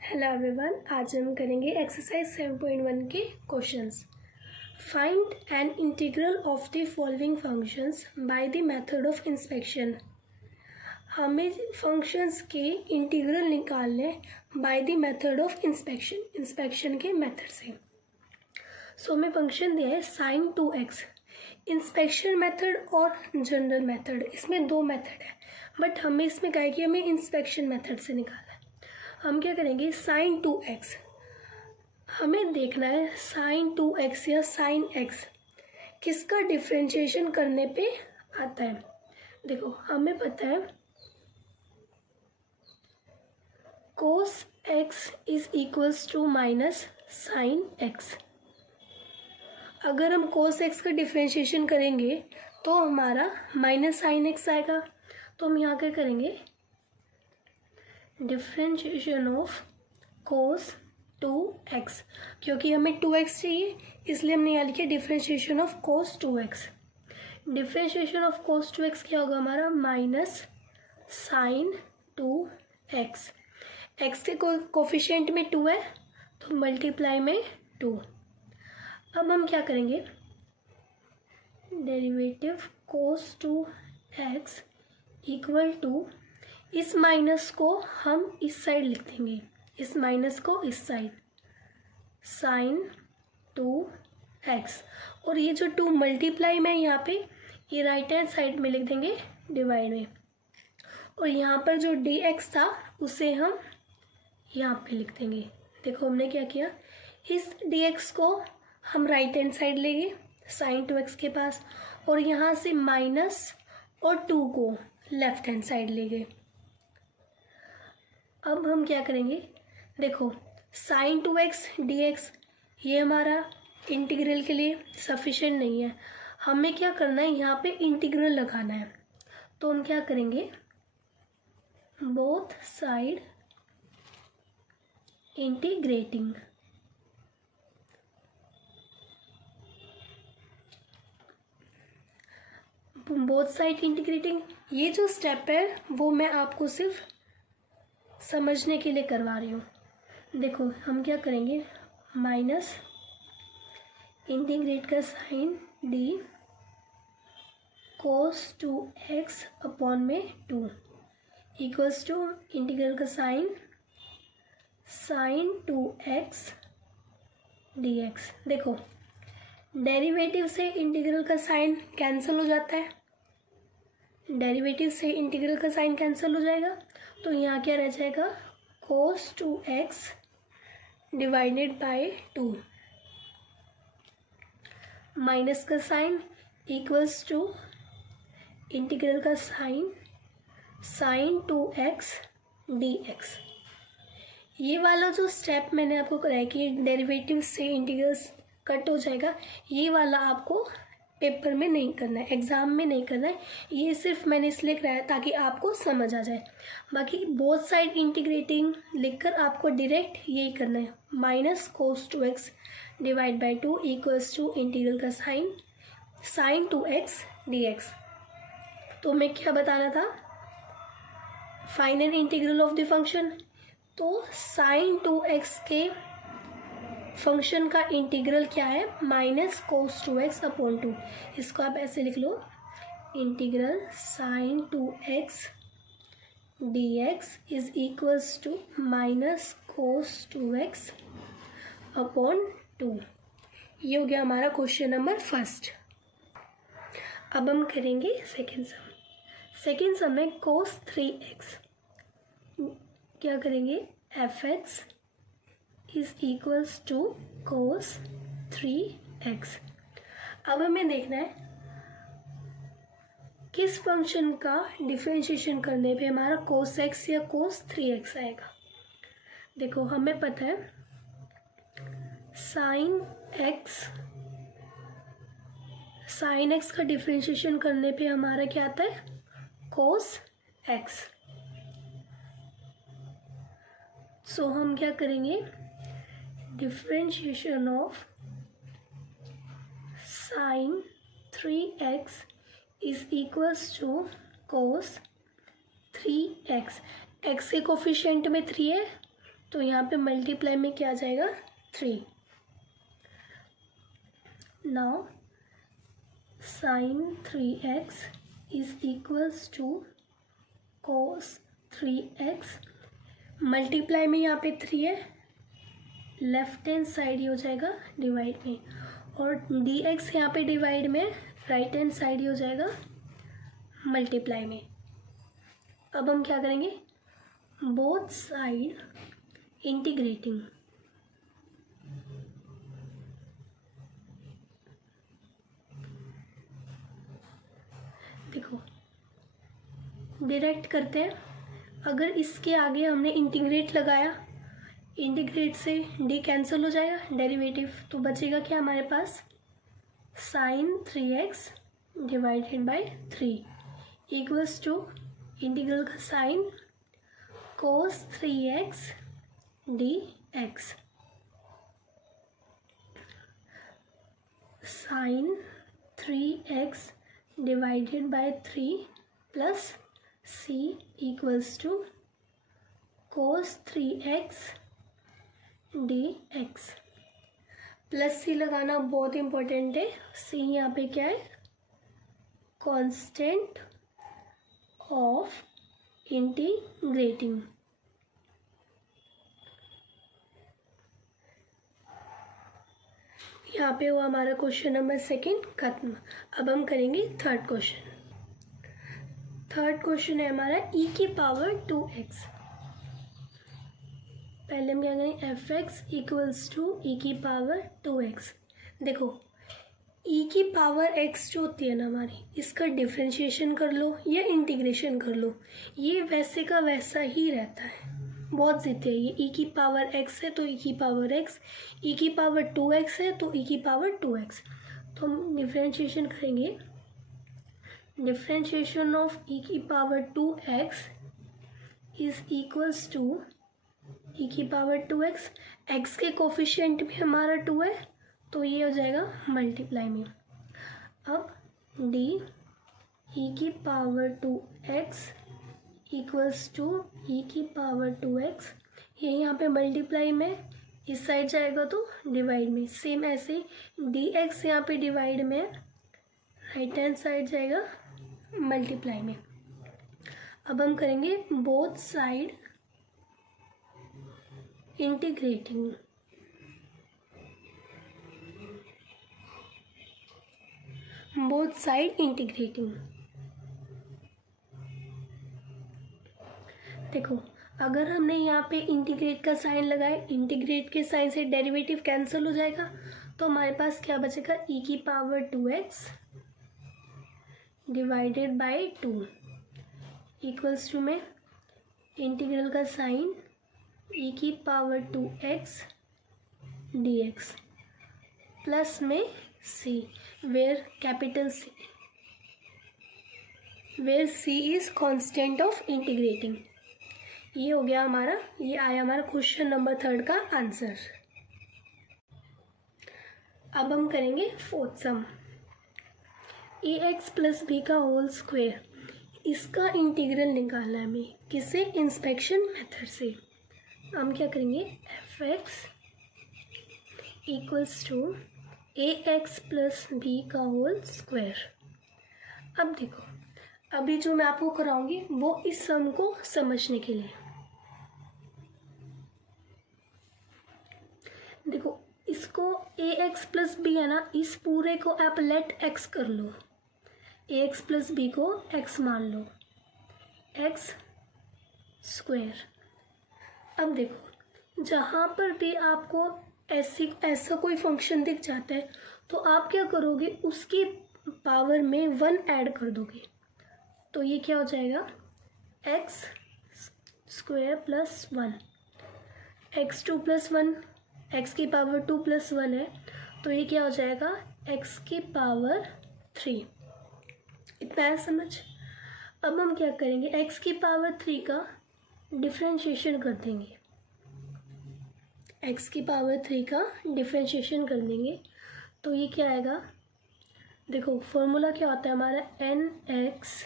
Hello everyone, आज हम करेंगे एक्सरसाइज 7.1 के questions. Find an integral of the following functions by the method of inspection. हमें functions के इंटीग्रल निकालने by the method of inspection के मेथड से। सो हमें फंक्शन दिया है sin 2x। इंस्पेक्शन मेथड और जनरल मेथड, इसमें दो मेथड है, बट हमें इसमें क्या है कि हमें इंस्पेक्शन मेथड से निकालना है। हम क्या करेंगे, sin 2x हमें देखना है sin 2x या sin x किसका डिफ्रेंशिएशन करने पे आता है। देखो हमें पता है cos x is equals to minus sin x। अगर हम cos x का डिफ्रेंशिएशन करेंगे तो हमारा माइनस sin x आएगा। तो हम यहाँ क्या करेंगे, डिफ्रेंशिएशन ऑफ cos 2x, क्योंकि हमें 2x चाहिए इसलिए हमने यहाँ लिखा differentiation of cos 2x। Differentiation of cos 2x क्या होगा हमारा, माइनस sin 2x। x के कोफिशिएंट में 2 है तो मल्टीप्लाई में 2। अब हम क्या करेंगे, derivative cos 2x equal to, इस माइनस को हम इस साइड लिख देंगे, इस माइनस को इस साइड, sin 2x। और ये जो 2 मल्टीप्लाई में यहाँ पे, ये राइट हैंड साइड में लिख देंगे डिवाइड में। और यहाँ पर जो dx था उसे हम यहाँ पे लिख देंगे। देखो हमने क्या किया, इस dx को हम राइट हैंड साइड लेंगे sin 2x के पास, और यहाँ से माइनस और 2 को लेफ्ट हैंड साइड लेंगे। अब हम क्या करेंगे, देखो sin 2x dx ये हमारा इंटीग्रल के लिए सफिशिएंट नहीं है, हमें क्या करना है, यहाँ पे इंटीग्रल लगाना है। तो हम क्या करेंगे, both side integrating. Both side integrating, ये जो स्टेप है वो मैं आपको सिर्फ समझने के लिए करवा रही हूँ। देखो हम क्या करेंगे, माइनस इंटीग्रेट का sign d cos 2x upon में 2 इक्वल्स टू इंटीग्रल का साइन sin 2x dx। देखो डेरिवेटिव से इंटीग्रल का साइन कैंसिल हो जाता है, डेरिवेटिव से इंटीग्रल का साइन कैंसिल हो जाएगा, तो यहाँ क्या रह जाएगा, cos 2x divided by 2 minus का साइन इक्वल्स टू इंटीग्रल का साइन sin 2x dx। ये वाला जो स्टेप मैंने आपको कराया कि डेरिवेटिव से इंटीग्रल्स कट हो जाएगा, ये वाला आपको पेपर में नहीं करना है, एग्ज़ाम में नहीं करना है। ये सिर्फ मैंने इसलिए कराया ताकि आपको समझ आ जाए। बाकी बोथ साइड इंटीग्रेटिंग लिखकर आपको डायरेक्ट यही करना है, minus cos 2x divide by 2 equals to integral का साइन sin 2x dx। तो मैं क्या बताना था, find an integral of the function. तो sin 2x के फंक्शन का इंटीग्रल क्या है, माइनस cos 2x अपॉन 2। इसको आप ऐसे लिख लो, integral sin 2x dx is equals to minus cos 2x upon 2। ये हो गया हमारा क्वेश्चन नंबर फर्स्ट। अब हम करेंगे सेकेंड सम। सेकेंड सम में cos 3x, क्या करेंगे, fx is equals to cos 3x। अब हमें देखना है किस फंक्शन का डिफरेंशिएशन करने पे हमारा cos x या cos 3x आएगा। देखो हमें पता है sin x का डिफरेंशिएशन करने पे हमारा क्या आता है, cos x। सो हम क्या करेंगे, differentiation of sin 3x is equals to cos 3x। x के कोफिशिएंट में 3 है तो यहाँ पे मल्टीप्लाई में क्या आ जाएगा 3। Now sine 3x is equals to cos 3x। Multiply में यहाँ पे 3 है, लेफ्ट हैंड साइड ही हो जाएगा डिवाइड में, और dx यहाँ पे डिवाइड में राइट हैंड साइड ही हो जाएगा मल्टीप्लाई में। अब हम क्या करेंगे, बोथ साइड इंटीग्रेटिंग। देखो डायरेक्ट करते हैं, अगर इसके आगे हमने इंटीग्रेट लगाया, इंटीग्रेट से डी कैंसिल हो जाएगा डेरिवेटिव, तो बचेगा क्या हमारे पास sine 3x divided by 3 equals to integral का sine cos 3x dx। Sine 3x divided by 3 plus c equals to cos 3x dx। Plus C लगाना बहुत इम्पोर्टेंट है। सी यहाँ पे क्या है, कांस्टेंट ऑफ इंटीग्रेटिंग। यहाँ पे हुआ हमारा क्वेश्चन नंबर 2 खत्म। अब हम करेंगे थर्ड क्वेश्चन। थर्ड क्वेश्चन है हमारा e की पावर 2x। पहले हम क्या करेंगे, fx इक्वल्स टू e की पावर 2x। देखो e की पावर x जो होती है ना हमारी, इसका डिफ्रेंशिएशन कर लो या इंटीग्रेशन कर लो, ये वैसे का वैसा ही रहता है, बहुत जिद्दी है। ये e की पावर x है तो e की पावर x, e की पावर 2x है तो e की पावर 2x। तो हम डिफ्रेंशिएशन करेंगे, डिफ्रेंशिएशन ऑफ e की power 2x is equals to e की पावर 2x। x के कोफिशिएंट भी हमारा 2 है तो ये हो जाएगा मल्टीप्लाई में। अब d e की power 2x equals to e की पावर 2x, ये यहाँ पे मल्टीप्लाई में, इस साइड जाएगा तो डिवाइड में। सेम ऐसे dx यहाँ पे डिवाइड में, राइट हैंड साइड जाएगा मल्टीप्लाई में। अब हम करेंगे both side integrating. Both side integrating. देखो अगर हमने यहाँ पे इंटीग्रेट का साइन लगाया, इंटीग्रेट के साइन से डेरिवेटिव कैंसिल हो जाएगा, तो हमारे पास क्या बचेगा, e की power 2x divided by 2 equals to में इंटीग्रल का साइन e की पावर 2x dx प्लस में c, where capital C, where c is constant of integrating. ये हो गया हमारा, ये आया हमारा क्वेश्चन नंबर 3 का आंसर। अब हम करेंगे fourth sum, ax plus B का होल स्क्वायर, इसका इंटीग्रल निकालना है हमें, किससे, इंस्पेक्शन मेथड से। हम क्या करेंगे, fx equals to ax plus B का होल स्क्वायर। अब देखो अभी जो मैं आपको कराऊंगी वो इस सम को समझने के लिए। देखो इसको ax प्लस बी है ना, इस पूरे को आप लेट x कर लो, ax प्लस बी को x मान लो, x स्क्वायर। अब देखो जहाँ पर भी आपको ऐसा कोई फंक्शन दिख जाता है तो आप क्या करोगे, उसकी पावर में 1 ऐड कर दोगे, तो ये क्या हो जाएगा, x square plus 1, x2 plus 1, x की पावर 2 प्लस 1 है तो ये क्या हो जाएगा, x की पावर 3। इतना है समझ। अब हम क्या करेंगे, x की पावर 3 का डिफ्रेंशिएशन कर देंगे, x की पावर 3 का डिफ्रेंशिएशन कर देंगे तो ये क्या आएगा, देखो फॉर्मूला क्या होता है हमारा, nx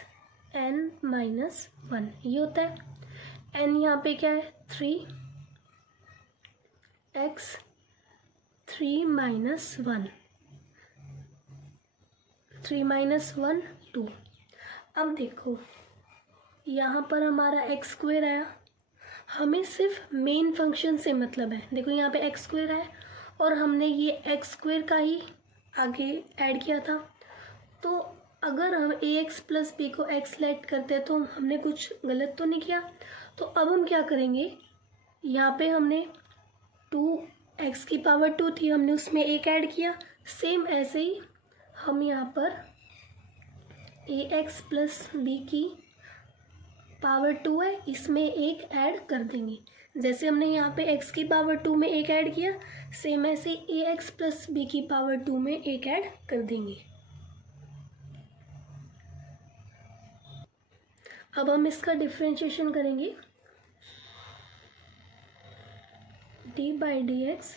n-1 ये होता है। n यहाँ पे क्या है 3, एक्स 3 - 1 2। अब देखो यहाँ पर हमारा एक्स स्क्वेयर आया, हमें सिर्फ मेन फंक्शन से मतलब है। देखो यहाँ पे एक्स स्क्वेयर है और हमने ये एक्स स्क्वेयर का ही आगे ऐड किया था। तो अगर हम ए एक्स प्लस बी को एक्स लेट करते तो हमने कुछ गलत तो नहीं किया। तो अब हम क्या करेंगे, यहाँ पे हमने 2x⁻² थी, हमने उसमें एक ऐड किया। सेम ऐसे ही हम यहाँ पर ए एक्स प्लस बी की पावर 2 है, इसमें एक ऐड कर देंगे। जैसे हमने यहाँ पे x की पावर 2 में एक ऐड किया, सेम ऐसे ए एक्स प्लस बी की पावर 2 में एक ऐड कर देंगे। अब हम इसका डिफ्रेंशिएशन करेंगे। d/dx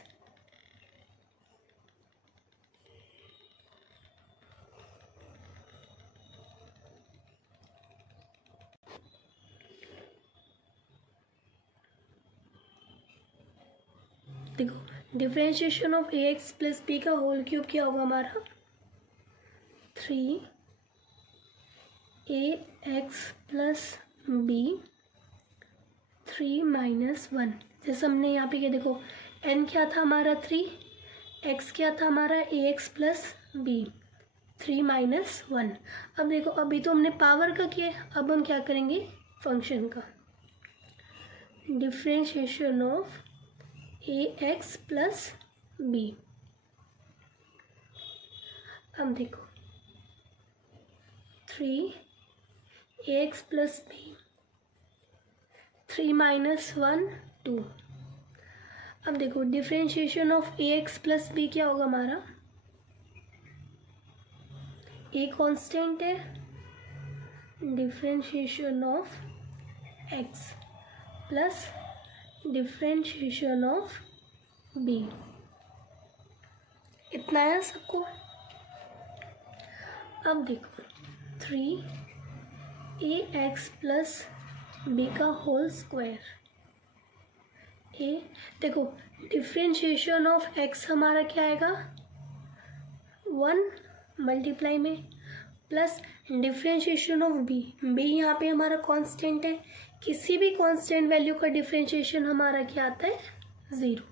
देखो differentiation of A X plus B का होल क्यूब क्या होगा हमारा 3 ax प्लस बी 3 - 1। जैसे हमने यहाँ पे क्या देखो n क्या था हमारा 3, x क्या था हमारा ए एक्स प्लस बी 3 - 1। अब देखो अभी तो हमने पावर का किया, अब हम क्या करेंगे फंक्शन का। Differentiation of A X plus B. अब देखो 3 ax प्लस बी 3 - 1 2। अब देखो differentiation of A X plus B क्या होगा हमारा, ए कांस्टेंट है, differentiation of X plus differentiation of B. इतना है सबको। अब देखो 3ax प्लस बी का होल स्क्वायर ए। देखो डिफ्रेंशिएशन ऑफ एक्स हमारा क्या आएगा 1 मल्टीप्लाई में, plus differentiation of B. B यहाँ पे हमारा कांस्टेंट है, किसी भी कांस्टेंट वैल्यू का डिफ्रेंशिएशन हमारा क्या आता है 0।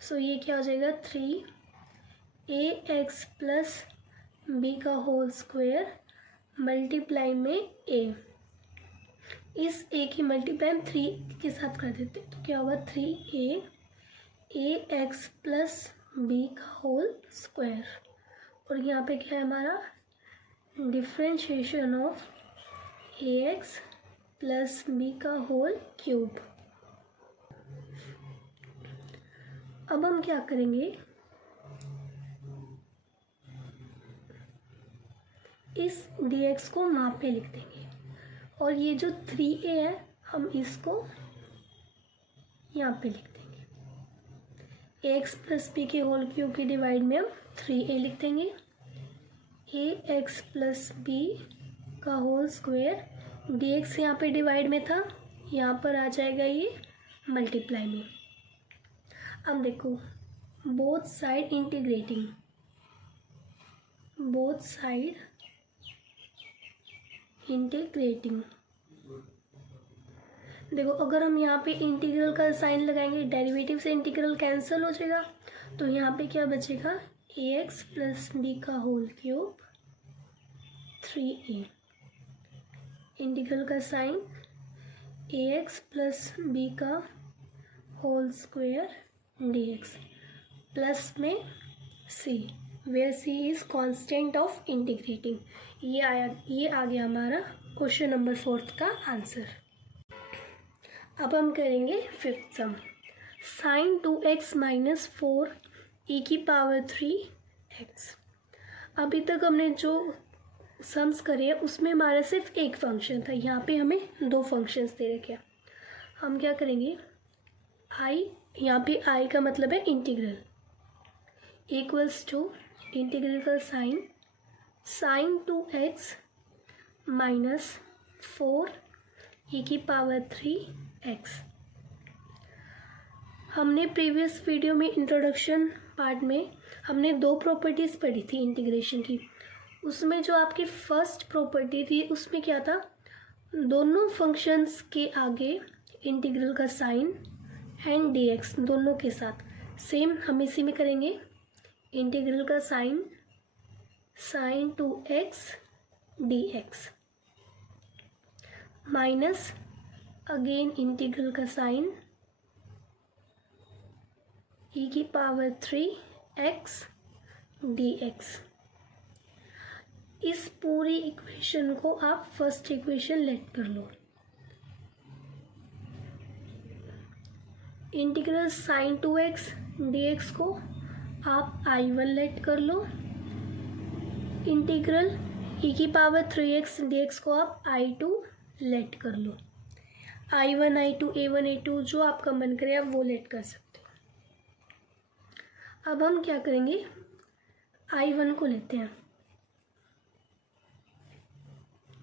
सो ये क्या हो जाएगा 3ax प्लस बी का होल स्क्वायर मल्टीप्लाई में ए। इस ए की मल्टीप्लाई हम 3 के साथ कर देते तो क्या होगा 3ax प्लस बी का होल स्क्वायर। और यहाँ पे क्या है हमारा differentiation of A X plus B का होल क्यूब। अब हम क्या करेंगे, इस dx को वहाँ पे लिख देंगे और ये जो 3a है हम इसको यहाँ पे लिख देंगे। ax प्लस बी के होल क्यूब की डिवाइड में हम 3a लिख देंगे। ax प्लस बी का होल स्क्वायर, dx यहाँ पे डिवाइड में था, यहाँ पर आ जाएगा ये मल्टीप्लाई में। अब देखो both side integrating, both side integrating. देखो अगर हम यहाँ पे इंटीग्रल का साइन लगाएंगे, डेरिवेटिव से इंटीग्रल कैंसिल हो जाएगा, तो यहाँ पे क्या बचेगा ax प्लस बी का होल क्यूब 3a। इंटीग्रल का साइन ax प्लस बी का होल स्क्वायर dx प्लस में c, where c is constant of integrating. ये आ गया हमारा क्वेश्चन नंबर 4 का आंसर। अब हम करेंगे fifth sum. Sine 2x - 4 e की पावर 3x। अभी तक हमने जो सम्स करे हैं उसमें हमारा सिर्फ एक फंक्शन था, यहाँ पे हमें 2 फंक्शंस दे रखे हैं। हम क्या करेंगे i, यहाँ पे i का मतलब है इंटीग्रल, इक्वल्स टू इंटीग्रल का साइन sin 2x - 4 e की पावर 3x। हमने प्रीवियस वीडियो में इंट्रोडक्शन पार्ट में हमने 2 प्रॉपर्टीज़ पढ़ी थी इंटीग्रेशन की। उसमें जो आपकी फर्स्ट प्रॉपर्टी थी उसमें क्या था, दोनों फंक्शंस के आगे इंटीग्रल का साइन एंड dx दोनों के साथ सेम हम इसी में करेंगे। इंटीग्रल का sign 2x dx minus again integral का साइन e⁻3x dx। इस पूरी इक्वेशन को आप फर्स्ट इक्वेशन लेट कर लो। इंटीग्रल साइन 2x dx को आप I1 लेट कर लो। इंटीग्रल e⁻3x dx को आप I2 लेट कर लो। I1 I2 A1 A2 जो आपका मन करे आप वो लेट कर सकते हो। अब हम क्या करेंगे, I1 को लेते हैं।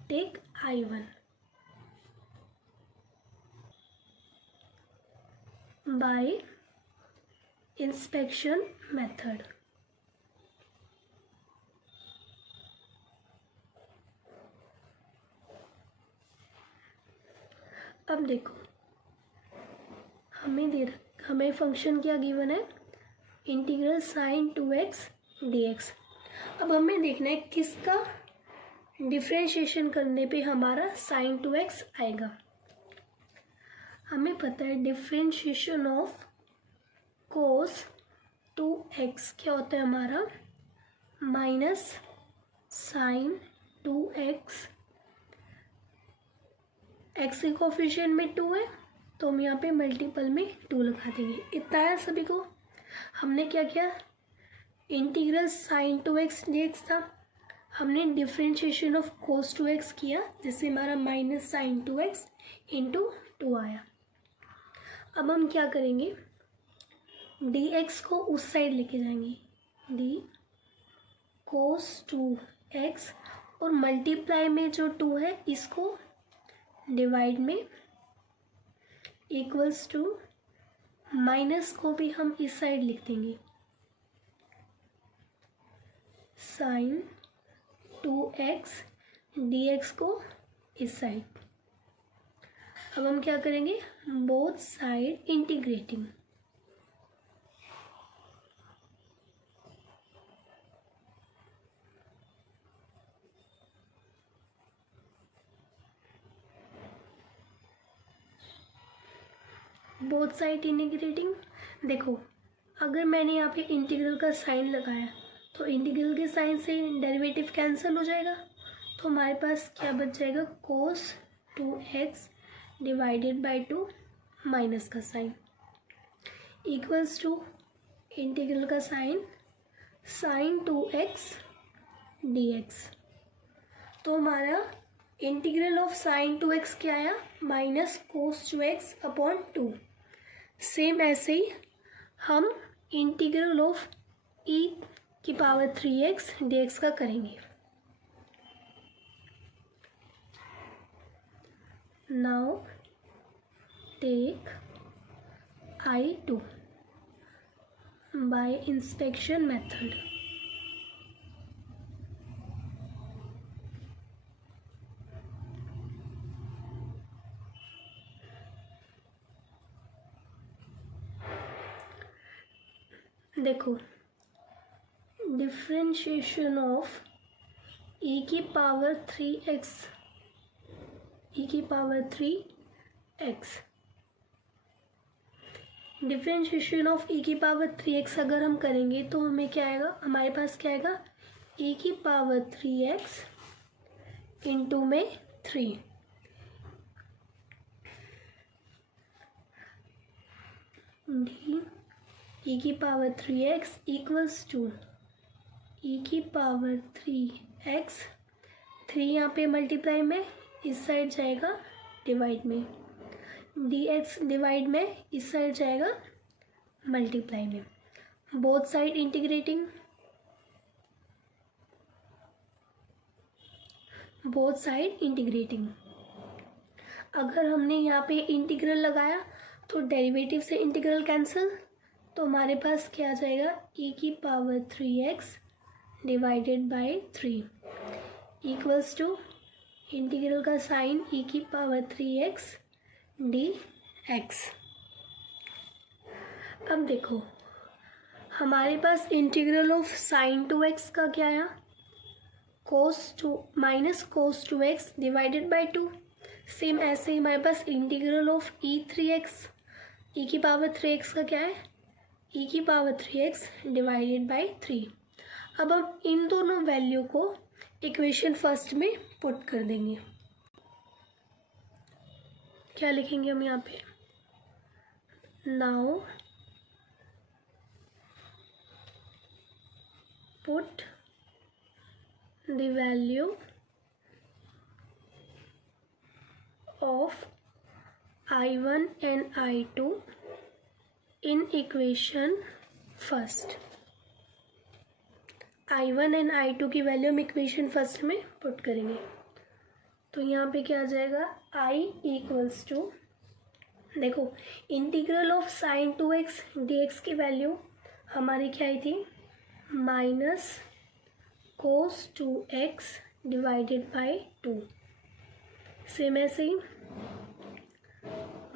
Take I1 by inspection method. अब देखो हमें फंक्शन क्या गिवन है, इंटीग्रल साइन 2x dx। अब हमें देखना है किसका डिफ्रेंशिएशन करने पे हमारा साइन 2x आएगा। हमें पता है डिफ्रेंशिएशन ऑफ कोस 2x क्या होता है हमारा, माइनस साइन 2x। x के कोफिशिएंट में 2 है तो हम यहाँ पे मल्टीपल में 2 लगा देंगे। इतना है सभी को। हमने क्या किया, इंटीग्रल साइन 2x dx था, हमने डिफ्रेंशिएशन ऑफ कोस 2x किया जिससे हमारा माइनस साइन 2x इंटू 2 आया। अब हम क्या करेंगे, dx को उस साइड लेके जाएंगे, d कोस 2x और मल्टीप्लाई में जो 2 है इसको डिवाइड में इक्वल्स टू माइनस को भी हम इस साइड लिख देंगे, साइन 2x dx को इस साइड। अब हम क्या करेंगे, both side integrating. Both side integrating. देखो अगर मैंने यहाँ पे इंटीग्रल का साइन लगाया तो इंटीग्रल के साइन से डेरिवेटिव कैंसिल हो जाएगा, तो हमारे पास क्या बच जाएगा, कोस 2x डिवाइडेड बाय 2 माइनस का साइन इक्वल्स टू इंटीग्रल का साइन साइन 2x dx। तो हमारा इंटीग्रल ऑफ साइन 2x क्या आया, minus cos 2x upon 2। Same ऐसे ही हम इंटीग्रल ऑफ e⁻3x dx का करेंगे। Now take I2 by inspection method. देखो differentiation of e⁻3x differentiation of e⁻3x अगर हम करेंगे तो हमें क्या आएगा, हमारे पास क्या आएगा, e⁻3x इंटू में 3 d e⁻3x equals to e⁻3x 3 यहाँ पे मल्टीप्लाई में इस साइड जाएगा डिवाइड में, dx डिवाइड में इस साइड जाएगा मल्टीप्लाई में, both side integrating, both side integrating. अगर हमने यहाँ पे इंटीग्रल लगाया, तो डेरिवेटिव से इंटीग्रल कैंसिल, तो हमारे पास क्या आ जाएगा, e की power 3x divided by 3 equals to integral का साइन e की पावर 3x dx। अब देखो हमारे पास इंटीग्रल ऑफ साइन 2x का क्या आया, कोस 2 minus cos 2x divided by 2। Same ऐसे ही हमारे पास इंटीग्रल ऑफ e की पावर 3x का क्या है, e की पावर 3x डिवाइडेड बाई 3। अब हम इन दोनों वैल्यू को इक्वेशन फर्स्ट में पुट कर देंगे। क्या लिखेंगे हम यहाँ पे, now put the value of I1 and I2 in equation first. I1 and I2 की वैल्यू हम इक्वेशन फर्स्ट में पुट करेंगे। तो यहाँ पे क्या आ जाएगा, I इक्वल्स टू, देखो integral of sine 2x dx की वैल्यू हमारी क्या आई थी, minus cos 2x divided by 2। Same ऐसे ही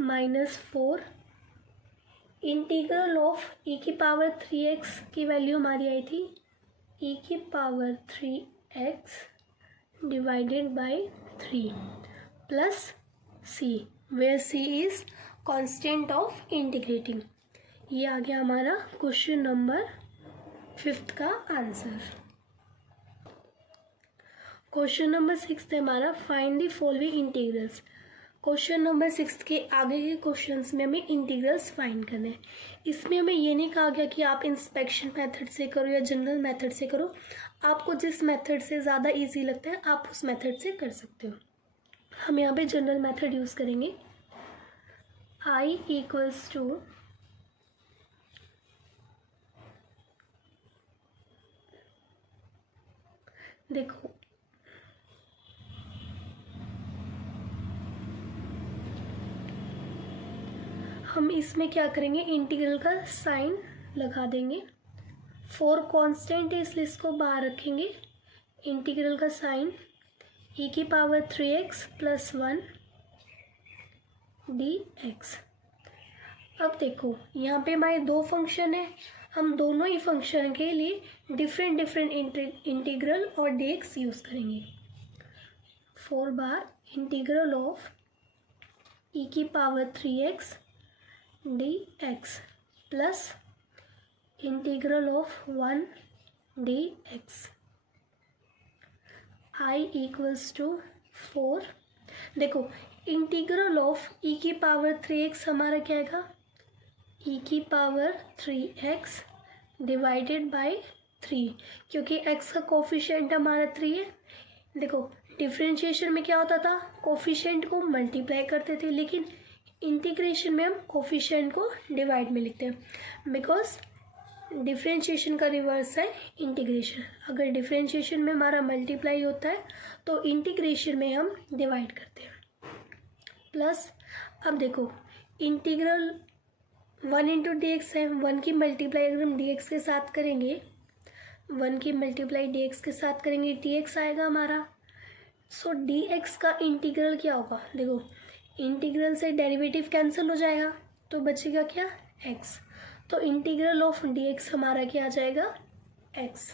-4 इंटीग्रल ऑफ e की पावर 3x की वैल्यू हमारी आई थी e की power 3x divided by 3 plus c, where c is constant of integrating. ये आ गया हमारा क्वेश्चन नंबर 5 का आंसर। क्वेश्चन नंबर 6 है हमारा, find the following integrals. Question number 6 के आगे के क्वेश्चंस में हमें इंटीग्रल्स फाइंड करने हैं। इसमें हमें ये नहीं कहा गया कि आप इंस्पेक्शन मेथड से करो या जनरल मेथड से करो, आपको जिस मेथड से ज़्यादा इजी लगता है आप उस मेथड से कर सकते हो। हम यहाँ पे जनरल मेथड यूज़ करेंगे। I इक्वल्स टू देखो हम इसमें क्या करेंगे, इंटीग्रल का साइन लगा देंगे। 4 कांस्टेंट है इसलिए इसको बाहर रखेंगे। इंटीग्रल का साइन e की पावर 3x प्लस 1 dx। अब देखो यहाँ पे हमारे दो फंक्शन है, हम दोनों ही फंक्शन के लिए डिफरेंट इंटीग्रल और dx यूज़ करेंगे। 4 बार इंटीग्रल ऑफ e की power 3x dx plus integral of 1 dx। I equals to 4। देखो इंटीग्रल ऑफ e की पावर 3x हमारा क्या आएगा, e की पावर 3x डिवाइडेड बाई 3, क्योंकि x का कोफिशिएंट हमारा 3 है। देखो डिफरेंशिएशन में क्या होता था, कोफिशिएंट को मल्टीप्लाई करते थे, लेकिन इंटीग्रेशन में हम कोफिशिएंट को डिवाइड में लिखते हैं, बिकॉज डिफरेंशिएशन का रिवर्स है इंटीग्रेशन। अगर डिफरेंशिएशन में हमारा मल्टीप्लाई होता है तो इंटीग्रेशन में हम डिवाइड करते हैं। प्लस अब देखो इंटीग्रल 1 इंटू डी एक्स है, 1 की मल्टीप्लाई अगर हम डी एक्स के साथ करेंगे, 1 की मल्टीप्लाई डी एक्स के साथ करेंगे, डी एक्स आएगा हमारा। सो डी एक्स का इंटीग्रल क्या होगा, देखो इंटीग्रल से डेरिवेटिव कैंसिल हो जाएगा तो बचेगा क्या, x। तो इंटीग्रल ऑफ dx हमारा क्या आ जाएगा, x।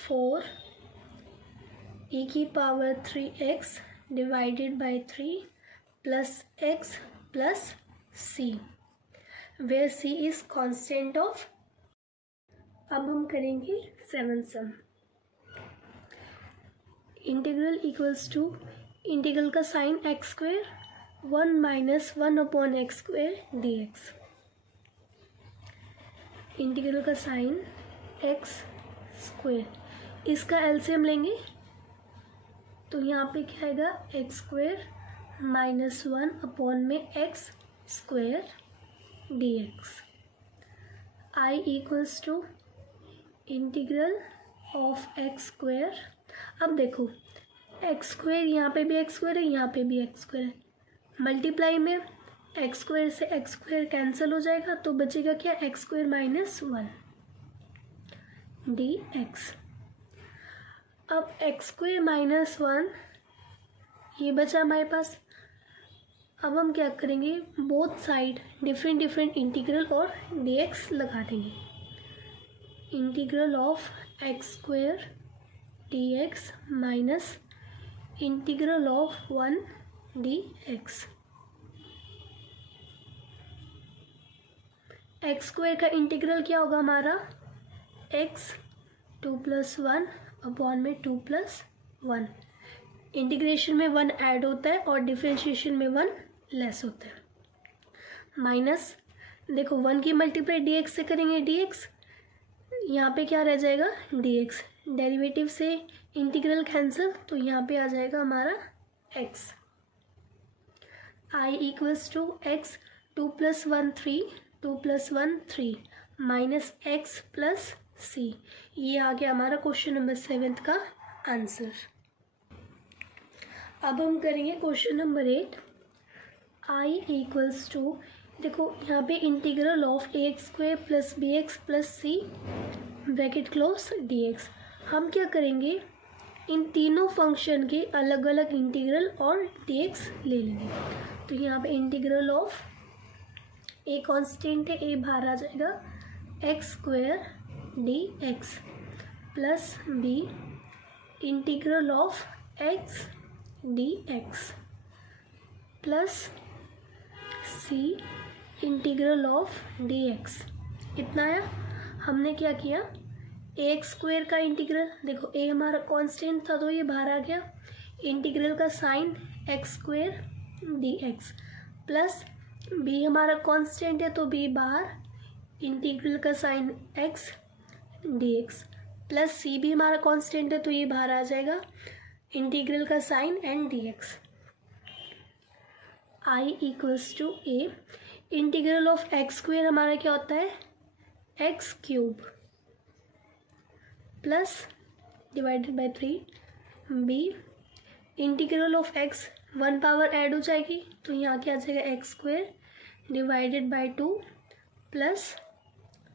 4 e की power 3x divided by 3 plus x plus c, where c is constant of. अब हम करेंगे 7 sum. Integral equals to integral का sign X square 1 minus 1 upon X square D X. Integral का साइन एक्स स्क्वेयर, इसका LCM लेंगे तो यहाँ पे क्या आएगा, एक्स स्क्वेयर माइनस 1 अपॉन में X square D X. I equals to integral of X square. अब देखो एक्स स्क्वायर, यहाँ पे भी एक्स स्क्वायर है, यहाँ पे भी एक्स स्क्वायर है, मल्टीप्लाई में एक्स स्क्वायर से एक्स स्क्वायर कैंसिल हो जाएगा, तो बचेगा क्या, x square minus 1 D x. अब एक्स स्क्वायर माइनस 1 ये बचा हमारे पास। अब हम क्या करेंगे, both side different different integral और डी एक्स लगा देंगे। Integral of X square D x minus integral of 1 D x. X square का इंटीग्रल क्या होगा हमारा, एक्स 2+1 अपॉन में 2+1। इंटीग्रेशन में 1 ऐड होता है और डिफरेंशिएशन में 1 लेस होता है। माइनस देखो 1 की मल्टीप्लाई डी एक्स से करेंगे, डी एक्स यहाँ पे क्या रह जाएगा, डी एक्स। डेरिवेटिव से इंटीग्रल कैंसिल, तो यहाँ पे आ जाएगा हमारा X. I equals to X 2+1 3, 2+1 3 minus X plus C. ये आ गया हमारा क्वेश्चन नंबर 7 का आंसर। अब हम करेंगे question number 8। I equals to, देखो यहाँ पे integral of A X square plus B X plus C bracket close D X. हम क्या करेंगे, इन तीनों फंक्शन के अलग अलग इंटीग्रल और डी एक्स ले लेंगे। तो यहाँ पे इंटीग्रल ऑफ ए कांस्टेंट है, ए बाहर आ जाएगा, X square D X plus B integral of X D X plus C integral of D X. इतना आया। हमने क्या किया, ए एक्स स्क्वायर का इंटीग्रल, देखो ए हमारा कांस्टेंट था तो ये बाहर आ गया, इंटीग्रल का sign X square D X plus B हमारा कांस्टेंट है तो बी बाहर, इंटीग्रल का sign X D X plus C भी हमारा कांस्टेंट है तो ये बाहर आ जाएगा, इंटीग्रल का sign and D X. I equals to A integral of X square हमारा क्या होता है, X cube plus divided by 3 B integral of X 1 power add हो जाएगी तो यहाँ क्या आ जाएगा, X square divided by 2 plus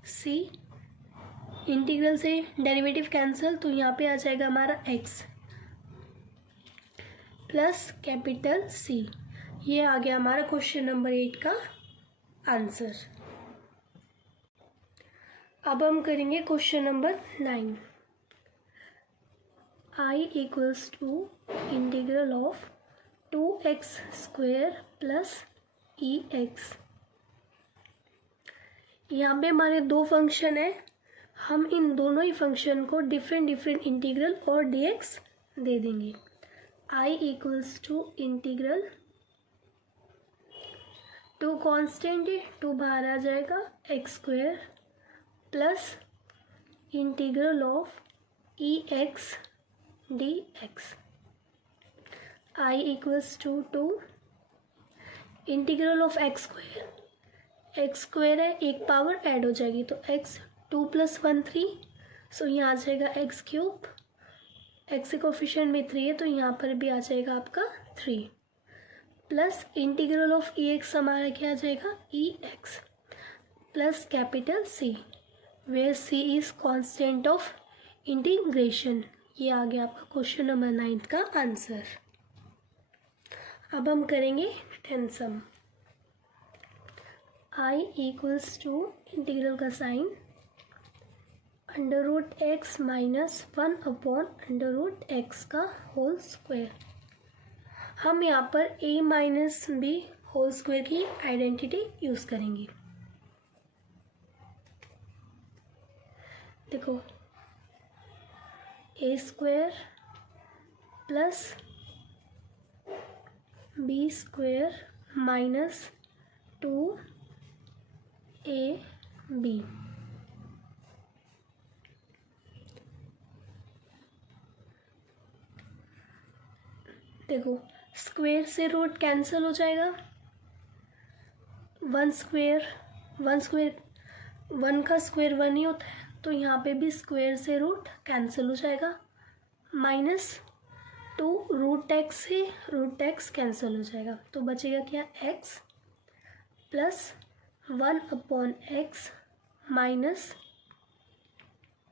C integral से डेरिवेटिव कैंसिल, तो यहाँ पे आ जाएगा हमारा एक्स प्लस कैपिटल सी। ये आ गया हमारा क्वेश्चन नंबर 8 का आंसर। अब हम करेंगे question number 9। I equals to integral of 2x square plus E X. यहाँ पे हमारे दो फंक्शन है, हम इन दोनों ही फंक्शन को डिफरेंट डिफरेंट इंटीग्रल और डी एक्स दे देंगे। I equals to integral, two constant है, टू बाहर आ जाएगा, X square plus integral of E X D X. I equals to integral of X square, X square है, एक पावर ऐड हो जाएगी तो एक्स 2+1 3, सो यहाँ आ जाएगा एक्स क्यूब, एक्स के कोफिशिएंट में 3 है तो यहाँ पर भी आ जाएगा आपका 3 plus integral of E X हमारा क्या आ जाएगा, E X plus capital C where C is constant of integration. ये आ गया आपका क्वेश्चन नंबर 9 का आंसर। अब हम करेंगे 10 sum. I equals to integral का sign √x minus 1 upon √x का होल स्क्वायर। हम यहाँ पर a minus B whole square की आइडेंटिटी यूज़ करेंगे। देखो a square plus B square minus 2ab। देखो स्क्वायर से रूट कैंसिल हो जाएगा, 1 का स्क्वायर 1 ही होता है तो यहाँ पे भी स्क्वायर से रूट कैंसिल हो जाएगा, माइनस टू रूट एक्स से रूट एक्स कैंसिल हो जाएगा, तो बचेगा क्या, एक्स प्लस 1/x माइनस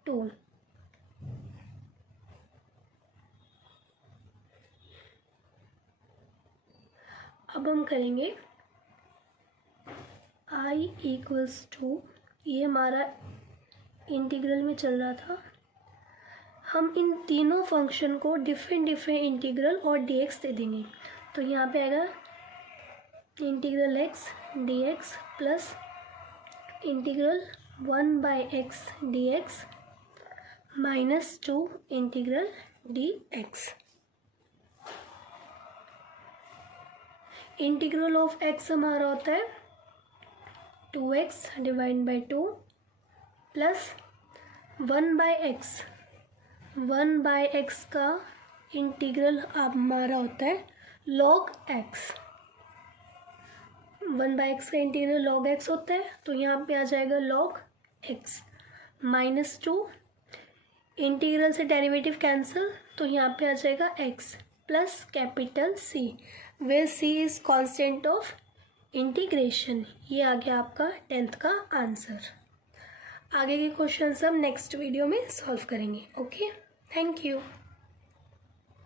2। अब हम करेंगे I इक्वल्स टू, ये हमारा इंटीग्रल में चल रहा था, हम इन तीनों फंक्शन को डिफरेंट इंटीग्रल और dx दे देंगे। तो यहाँ पे आएगा integral x dx plus integral 1/x dx minus 2 integral dx। Integral of x हमारा होता है 2x divide by 2 plus 1/x का इंटीग्रल आप हमारा होता है log x। 1/x का इंटीग्रल log x होता है, तो यहाँ पे आ जाएगा log x माइनस 2, इंटीग्रल से डेरिवेटिव कैंसिल, तो यहाँ पे आ जाएगा x plus capital C, where C is constant of integration. ये आ गया आपका 10th का आंसर। आगे के क्वेश्चन हम नेक्स्ट वीडियो में सॉल्व करेंगे। Okay, thank you.